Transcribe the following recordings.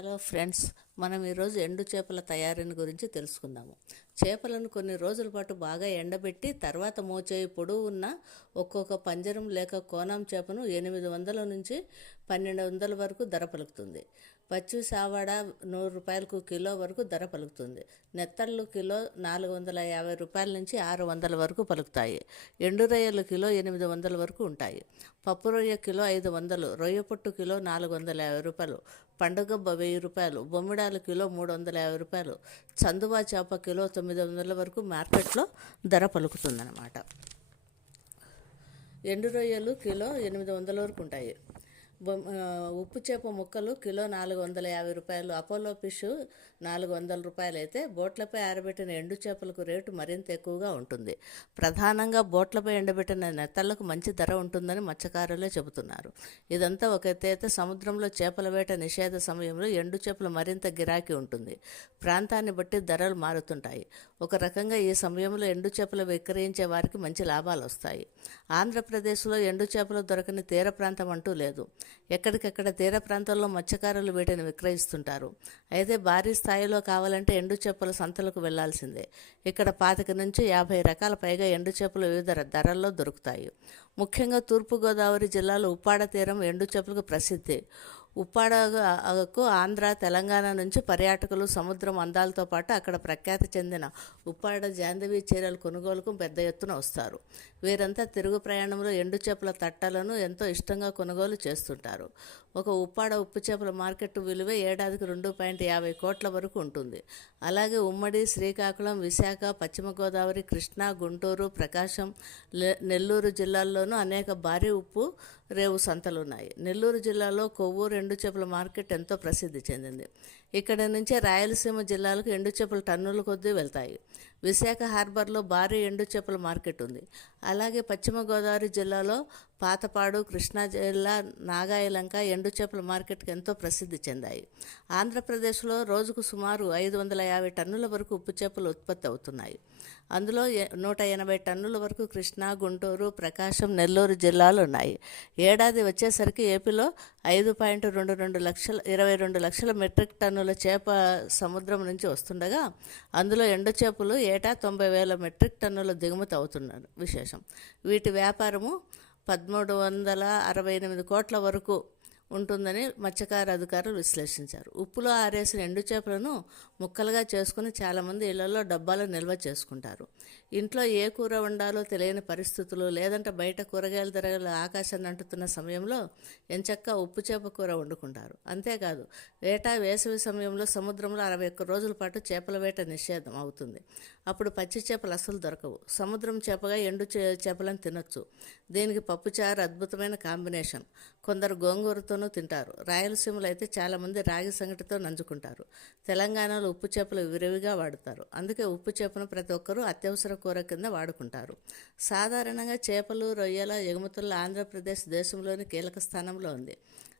Hello friends మనం ఈరోజు ఎండు చేపల తయారీని గురించి తెలుసుకుందాము. చేపలను కొన్ని రోజుల పాటు బాగా ఎండబెట్టి తర్వాత మోచేయి పొడవు ఉన్న ఒక్కొక్క పంజరం లేక కోనాం చేపను ఎనిమిది వందల నుంచి పన్నెండు వందల వరకు ధర పలుకుతుంది. పచ్చి సావాడ నూరు రూపాయలకు కిలో వరకు ధర పలుకుతుంది. నెత్తళ్ళు కిలో నాలుగు వందల యాభై రూపాయల నుంచి ఆరు వందల వరకు పలుకుతాయి. ఎండు రొయ్యలు కిలో ఎనిమిది వందల వరకు ఉంటాయి. పప్పు రొయ్య కిలో ఐదు వందలు రొయ్య పొట్టు కిలో నాలుగు వందల యాభై రూపాయలు పండుగ వెయ్యి రూపాయలు బొమ్మిడాలు కిలో మూడు వందల యాభై రూపాయలు చందువా చేప కిలో తొమ్మిది వందల వరకు మార్కెట్లో ధర పలుకుతుందన్నమాట. ఎండు రొయ్యలు కిలో ఎనిమిది వందల వరకు ఉంటాయి. ఉప్పు చేప ముక్కలు కిలో నాలుగు వందల యాభై రూపాయలు అపోలో ఫిష్ నాలుగు వందల రూపాయలు అయితే బోట్లపై ఆరబెట్టిన ఎండు చేపలకు రేటు మరింత ఎక్కువగా ఉంటుంది. ప్రధానంగా బోట్లపై ఎండబెట్టిన నెత్తళ్ళకు మంచి ధర ఉంటుందని మత్స్యకారులే చెబుతున్నారు. ఇదంతా ఒక అయితే సముద్రంలో చేపల వేట నిషేధ సమయంలో ఎండు చేపలు మరింత గిరాకీ ఉంటుంది. ప్రాంతాన్ని బట్టి ధరలు మారుతుంటాయి. ఒక రకంగా ఈ సమయంలో ఎండు చేపలు విక్రయించే వారికి మంచి లాభాలు వస్తాయి ఆంధ్రప్రదేశ్లో ఎండు చేపలు దొరకని తీర ప్రాంతం అంటూ లేదు. ఎక్కడికక్కడ తీర ప్రాంతాల్లో మత్స్యకారులు వీటిని విక్రయిస్తుంటారు. అయితే భారీ స్థాయిలో కావాలంటే ఎండు చేపల సంతలకు వెళ్ళాల్సిందే. ఇక్కడ పాతిక నుంచి యాభై రకాల పైగా ఎండు చేపలు వివిధ ధరల్లో దొరుకుతాయి. ముఖ్యంగా తూర్పుగోదావరి జిల్లాలో ఉప్పాడ తీరం ఎండు చేపలకు ప్రసిద్ధి. ఉప్పాడకు ఆంధ్ర తెలంగాణ నుంచి పర్యాటకులు సముద్రం అందాలతో పాటు అక్కడ ప్రఖ్యాతి చెందిన ఉప్పాడ జాంధవి చీరలు కొనుగోలుకు పెద్ద ఎత్తున వస్తారు. వీరంతా తిరుగు ప్రయాణంలో ఎండు చేపల తట్టలను ఎంతో ఇష్టంగా కొనుగోలు చేస్తుంటారు. ఒక ఉప్పాడ ఉప్పు చేపల మార్కెట్ విలువ ఏడాదికి రెండు పాయింట్ యాభై కోట్ల వరకు ఉంటుంది. అలాగే ఉమ్మడి శ్రీకాకుళం విశాఖ పశ్చిమ గోదావరి కృష్ణా గుంటూరు ప్రకాశం నెల్లూరు జిల్లాల్లోనూ అనేక భారీ ఉప్పు రేవు సంతలు ఉన్నాయి నెల్లూరు జిల్లాలో కొవ్వూరు ఎండు చేపల మార్కెట్ ఎంతో ప్రసిద్ధి చెందింది. ఇక్కడ నుంచే రాయలసీమ జిల్లాలకు ఎండు చేపలు టన్నుల కొద్దీ వెళ్తాయి. విశాఖ హార్బర్లో భారీ ఎండు చేపల మార్కెట్ ఉంది. అలాగే పశ్చిమ గోదావరి జిల్లాలో పాతపాడు కృష్ణా జిల్లా నాగాయలంక ఎండు చేపల మార్కెట్కి ఎంతో ప్రసిద్ధి చెందాయి. ఆంధ్రప్రదేశ్లో రోజుకు సుమారు ఐదు వందల యాభై టన్నుల వరకు ఉప్పు చేపలు ఉత్పత్తి అవుతున్నాయి. అందులో నూట ఎనభై టన్నుల వరకు కృష్ణా గుంటూరు ప్రకాశం నెల్లూరు జిల్లాలు ఉన్నాయి. ఏడాది వచ్చేసరికి ఏపీలో ఐదు పాయింట్ రెండు రెండు లక్షల ఇరవై రెండు లక్షల మెట్రిక్ టన్నుల చేప సముద్రం నుంచి వస్తుండగా అందులో ఎండు చేపలు ఏటా తొంభై వేల మెట్రిక్ టన్నుల దిగుమతి అవుతున్నారు విశేషం. వీటి వ్యాపారము పదమూడు వందల అరవై ఎనిమిది కోట్ల వరకు ఉంటుందని మత్స్యకార అధికారులు విశ్లేషించారు. ఉప్పులో ఆరేసిన ఎండు చేపలను ముక్కలుగా చేసుకుని చాలామంది ఇళ్ళలో డబ్బాలో నిల్వ చేసుకుంటారు. ఇంట్లో ఏ కూర వండాలో తెలియని పరిస్థితులు లేదంటే బయట కూరగాయల ధరలు ఆకాశాన్ని అంటుతున్న సమయంలో ఎంచక్క ఉప్పు చేప కూర వండుకుంటారు. అంతేకాదు ఏటా వేసవి సమయంలో సముద్రంలో అరవై ఒక్క రోజుల పాటు చేపల వేట నిషేధం అవుతుంది. అప్పుడు పచ్చి చేపలు అస్సలు దొరకవు. సముద్రం చేపగా ఎండు చే- చేపలను తినొచ్చు. దీనికి పప్పుచారు అద్భుతమైన కాంబినేషన్. కొందరు గోంగూరతోనూ తింటారు. రాయలసీమలో అయితే చాలామంది రాగి సంగటితో నంజుకుంటారు. తెలంగాణలో ఉప్పు చేపలు విరివిగా వాడుతారు. అందుకే ఉప్పు చేపను ప్రతి ఒక్కరూ అత్యవసర కూర కింద వాడుకుంటారు. సాధారణంగా చేపలు రొయ్యల ఎగుమతుల్లో ఆంధ్రప్రదేశ్ దేశంలోని కీలక స్థానంలో ఉంది.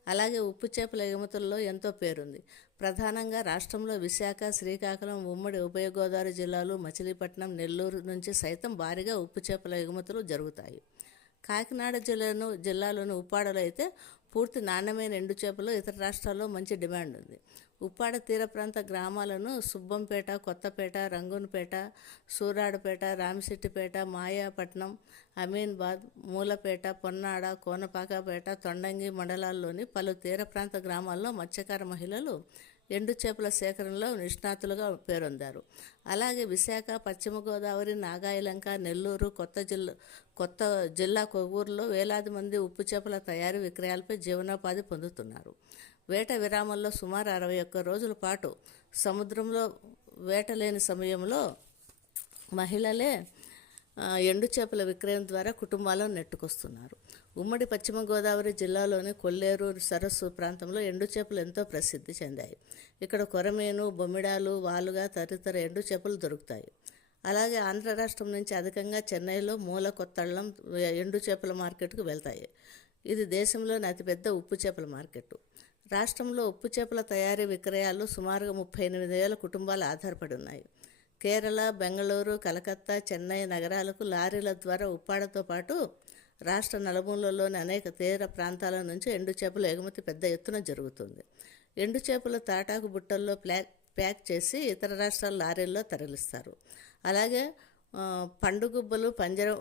అలాగే ఉప్పు చేపల ఎగుమతుల్లో ఎంతో పేరుంది. ప్రధానంగా రాష్ట్రంలో విశాఖ శ్రీకాకుళం ఉమ్మడి ఉభయ గోదావరి జిల్లాలు మచిలీపట్నం నెల్లూరు నుంచి సైతం భారీగా ఉప్పు చేపల ఎగుమతులు జరుగుతాయి. కాకినాడ జిల్లాను జిల్లాలోని ఉప్పాడలో అయితే పూర్తి నాణ్యమైన ఎండు చేపలు ఇతర రాష్ట్రాల్లో మంచి డిమాండ్ ఉంది. ఉప్పాడ తీర ప్రాంత గ్రామాలను సుబ్బంపేట కొత్తపేట రంగునపేట సూరాడుపేట రామశెట్టిపేట మాయాపట్నం అమీన్బాద్ మూలపేట పొన్నాడ కోనపాకపేట తొండంగి మండలాల్లోని పలు తీర ప్రాంత గ్రామాల్లో మత్స్యకార మహిళలు ఎండు చేపల సేకరణలో నిష్ణాతులుగా పేరొందారు. అలాగే విశాఖ పశ్చిమ గోదావరి నాగాయలంక నెల్లూరు కొత్త జిల్లా కొత్త జిల్లా కొవ్వూరులో వేలాది మంది ఉప్పు చేపల తయారీ విక్రయాలపై జీవనోపాధి పొందుతున్నారు. వేట విరామంలో సుమారు అరవై ఒక్క రోజుల పాటు సముద్రంలో వేట లేని సమయంలో మహిళలే ఎండు చేపల విక్రయం ద్వారా కుటుంబాలను నెట్టుకొస్తున్నారు. ఉమ్మడి పశ్చిమ గోదావరి జిల్లాలోని కొల్లేరు సరస్సు ప్రాంతంలో ఎండు చేపలు ఎంతో ప్రసిద్ధి చెందాయి. ఇక్కడ కొరమేను బొమ్మిడాలు వాలుగా తదితర ఎండు చేపలు దొరుకుతాయి. అలాగే ఆంధ్ర రాష్ట్రం నుంచి అధికంగా చెన్నైలో మూల కొత్తళ్ళం ఎండు చేపల మార్కెట్కు వెళ్తాయి. ఇది దేశంలోని అతిపెద్ద ఉప్పు చేపల మార్కెట్ రాష్ట్రంలో ఉప్పు చేపల తయారీ విక్రయాలు సుమారుగా ముప్పై ఎనిమిది వేల కుటుంబాలు ఆధారపడి ఉన్నాయి. కేరళ బెంగళూరు కలకత్తా చెన్నై నగరాలకు లారీల ద్వారా ఉప్పాడతో పాటు రాష్ట్ర నలుమూలలోని అనేక తీర ప్రాంతాల నుంచి ఎండు చేపల ఎగుమతి పెద్ద ఎత్తున జరుగుతుంది. ఎండు చేపలు తాటాకు బుట్టల్లో ప్లాక్ ప్యాక్ చేసి ఇతర రాష్ట్రాల లారీల్లో తరలిస్తారు. అలాగే పండుగుబ్బలు పంజరం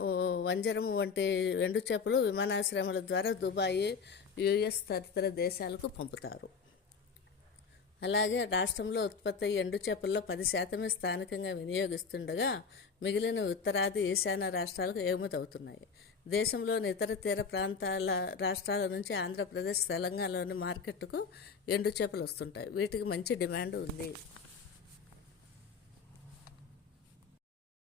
వంజరం వంటి ఎండు చేపలు విమానాశ్రయాల ద్వారా దుబాయ్ యుఎస్ తదితర దేశాలకు పంపుతారు. అలాగే రాష్ట్రంలో ఉత్పత్తి అయ్యే ఎండు చేపల్లో పది శాతమే స్థానికంగా వినియోగిస్తుండగా మిగిలిన ఉత్తరాది ఈశాన్య రాష్ట్రాలకు ఎగుమతవుతున్నాయి. దేశంలోని ఇతర తీర ప్రాంతాల రాష్ట్రాల నుంచి ఆంధ్రప్రదేశ్ తెలంగాణలోని మార్కెట్కు ఎండు చేపలు వస్తుంటాయి. వీటికి మంచి డిమాండ్ ఉంది.